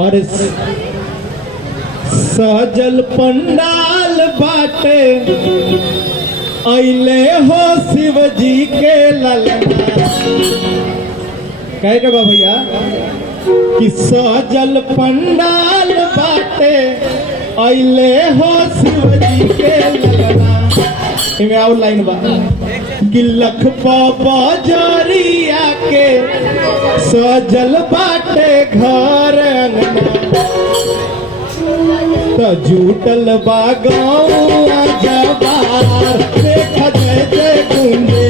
और सजल पंडाल बाटे अइले हो शिव जी के ललना। कहे के बा भैया कि सजल पंडाल बाटे अइले हो शिव जी के ललना। इनमें और लाइन बा कि लखपा बाजारिया के सजल बाटे घर अंगना। तो जुटल बा गाँव जबार देख जय जय गूंजे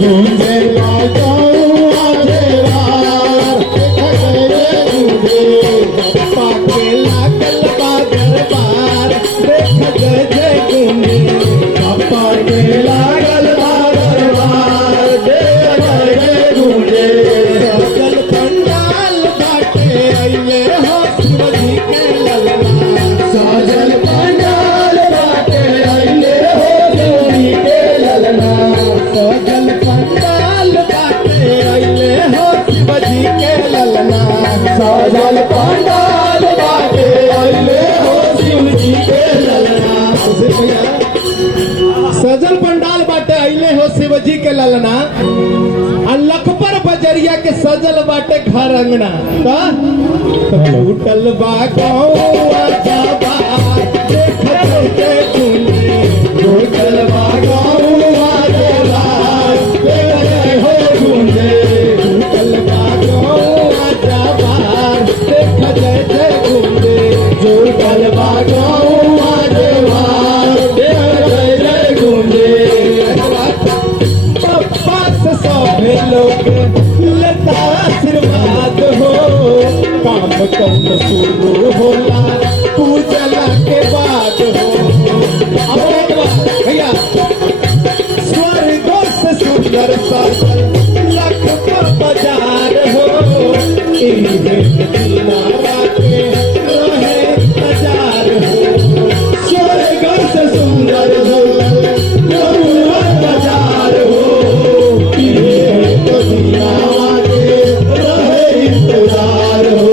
गूंजे ला गाँव जबार देख जय जय गूंजे। पप्पा के लागल बा दरबार देख जय जय गूंजे। पप्पा के लागल बा दरबार देख जय जय गूंजे। सजल पंडाल बाटे अइले हो शिव जी के ललना। सजल पंडाल बाटे अइले हो शिव जी के ललना। सजल पंडाल बाटे अइले हो शिव जी के ललना। सजल पंडाल बाटे अइले हो शिव जी के ललना। सजल पंडाल बाटे अइले हो शिव जी के ललना। लखपर बजरिया के सजल बाटे घर अंगना। टूटल बा गाँव जबार देख जय जय गूंजे। टूटल बा गाँव जबार देख जय हो गूंजे। टूटल बा गाँव जबार देख जय जय गूंजे। टूटल बा गाँव जबार देख जय जय गूंजे। पप्पा से सभे लोग लेता आशीर्वाद हो। काम कौन शुरू होला पूजला के बाद हो। भैया स्वर्ग से सुंदर सजल लखपा बाजार हो। रहे बाजार हो। स्वर्ग से सुंदर बाजार हो। इंतजार हो।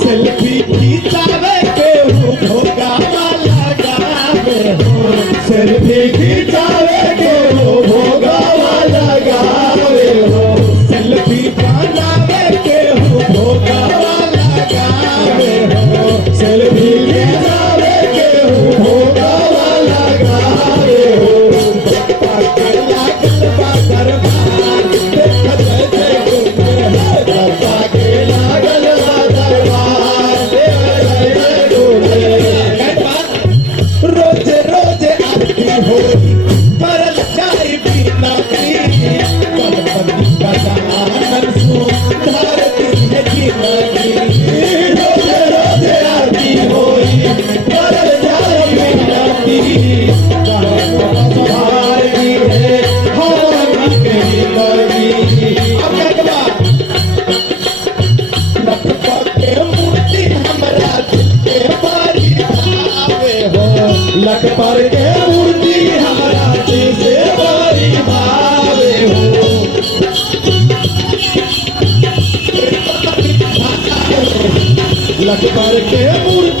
सेल्फी खींचावे के भोगा वाला गावे हो। सेल्फी खींचावे के भोगा वाला गावे हो। सेल्फी बनावे के भोगा वाला गावे हो। सेल्फी खींचावे के भोगा वाला गावे हो। पप्पा के लागल बा दरबार देख जय जय गूंजे। पप्पा के लागल बा दरबार देख जय जय गूंजे। रोज रोज आरती होई करल जाई बिनती। गणपति गजानन सुधार दी जिंदगी। रोज रोज आरती होई करल जाई बिनती। गणपति सुधार दी है हमारी जिंदगी। अब क्या कहा लखपा के मूर्ति हमरा दिल के बारी भावे हो। लखपा के मूर्ति हमरा दिल से बारी भावे हो। लखपा के मूर्ति